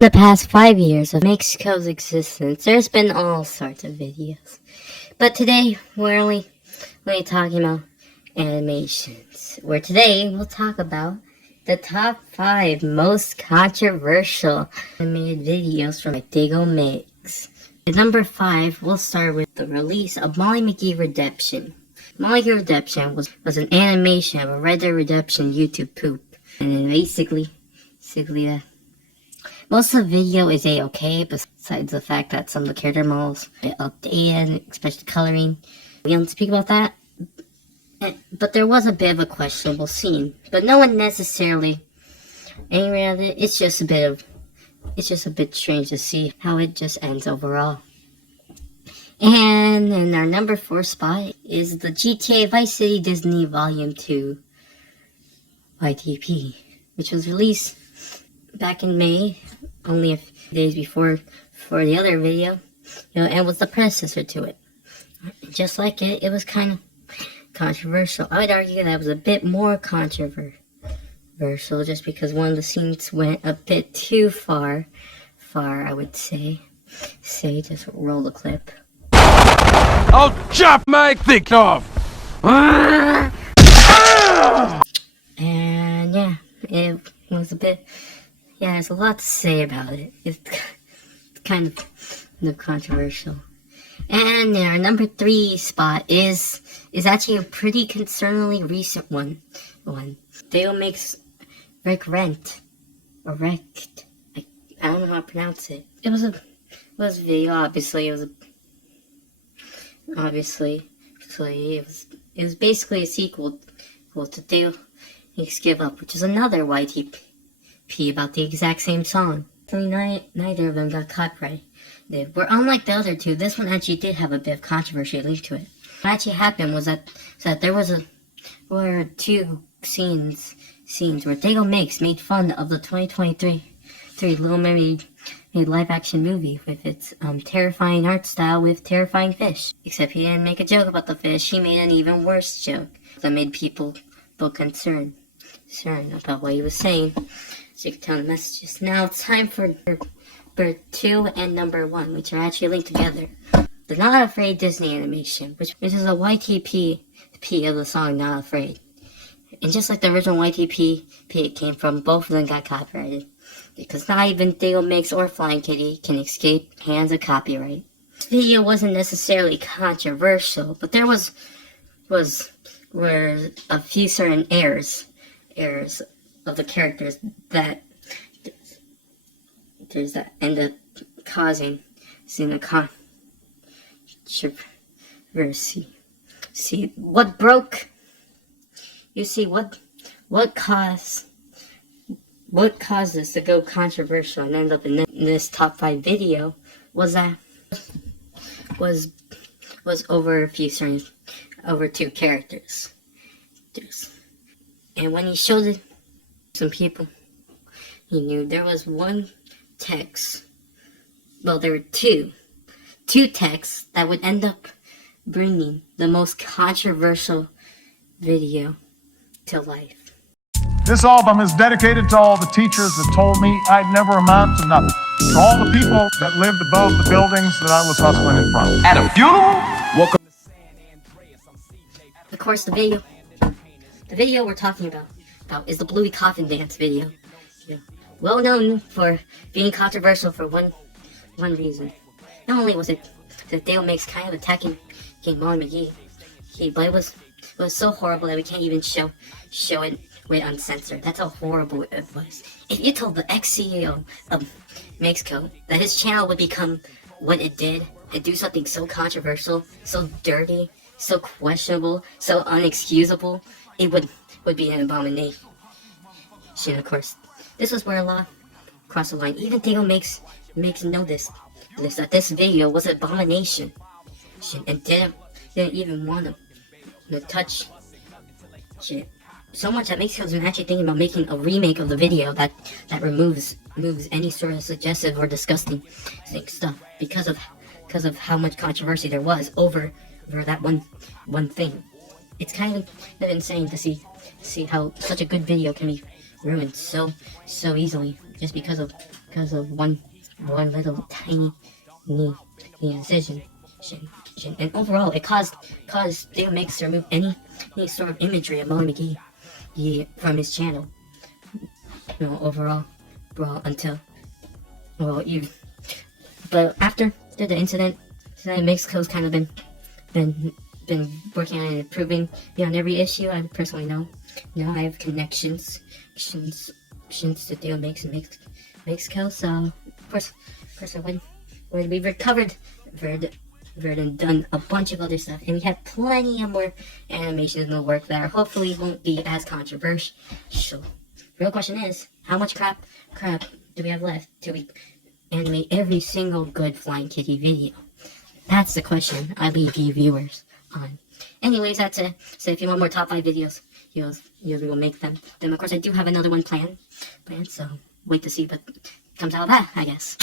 The past 5 years of Mixco's existence, there's been all sorts of videos. But today, we're only talking about animations. Where today, we'll talk about the top 5 most controversial animated videos from Dago Mix. At number 5, we'll start with the release of Molly McGee Redemption. Molly McGee Redemption was an animation of a Red Dead Redemption YouTube poop. And then basically that. Most of the video is a-okay, besides the fact that some of the character models are a bit updated, especially coloring. We don't speak about that. But there was a bit of a questionable scene. But no one necessarily angry at it. It's just a bit strange to see how it just ends overall. And in our number 4 spot is the GTA Vice City Disney Volume 2 YTP, which was released back in May, only a few days before the other video, and was the predecessor to it. Just like it was kind of controversial. I would argue that it was a bit more controversial just because one of the scenes went a bit too far, I would say. Just roll the clip. I'll chop my thick off! And yeah, it was a bit... Yeah, there's a lot to say about it. It's kind of controversial. And our number 3 spot is actually a pretty concerningly recent one. Dago Mix Rent. I don't know how to pronounce it. It was a video. Obviously it was basically a sequel to Dago Mix Give Up, which is another YTP about the exact same song. Neither of them got copyrighted. Where unlike the other two, this one actually did have a bit of controversy linked to it. What actually happened was that there were 2 scenes where Dago Mix made fun of the 2023 Little Mermaid live action movie with its terrifying art style with terrifying fish. Except he didn't make a joke about the fish, he made an even worse joke that made people feel concerned about what he was saying. So you can tell the messages. Now it's time for number 2 and number 1, which are actually linked together. The Not Afraid Disney animation, which is a YTP of the song Not Afraid. And just like the original YTP it came from, both of them got copyrighted. Because not even Dago Mix or Flying Kitty can escape hands of copyright. This video wasn't necessarily controversial, but there were a few certain errors of the characters that end up causing a controversy. What caused this to go controversial and end up in this top 5 video was over over 2 characters. And when he showed it to some people, he knew there was one text. Well, there were two texts that would end up bringing the most controversial video to life. This album is dedicated to all the teachers that told me I'd never amount to nothing. To all the people that lived above the buildings that I was hustling in front of. At a funeral? Welcome. Of course, the video we're talking about is the Bluey Coffin Dance video. Well known for being controversial for one reason. Not only was it that Dago Mix kind of attacking Molly McGee, but it was so horrible that we can't even show it with uncensored. That's how horrible it was. If you told the ex-CEO of Mixco that his channel would become what it did and do something so controversial, so dirty, so questionable, so unexcusable, it would be an abomination. Of course, this was where a lot crossed the line. Even Dago Mix know this that this video was an abomination, and didn't even want to touch shit. So much that Mixco was actually thinking about making a remake of the video that removes any sort of suggestive or disgusting stuff because of how much controversy there was over that one thing. It's kind of insane to see how such a good video can be ruined so easily just because of of one little tiny knee incision. And overall, it caused Dale Mix to remove any sort of imagery of Mully McGee from his channel. Overall, but after the incident, Mixco's kind of been working on improving beyond every issue. I personally know. I have connections to Dale Mix and Mixco. So of course when we recovered Verdun done a bunch of other stuff, and we have plenty of more animations in the work that hopefully won't be as controversial. Real question is, how much crap do we have left till we animate every single good Flying Kitty video? That's the question I leave you viewers on. Anyways, that's it. So if you want more top 5 videos, we will make them. Then of course I do have another one planned, so wait to see what comes out of that, I guess.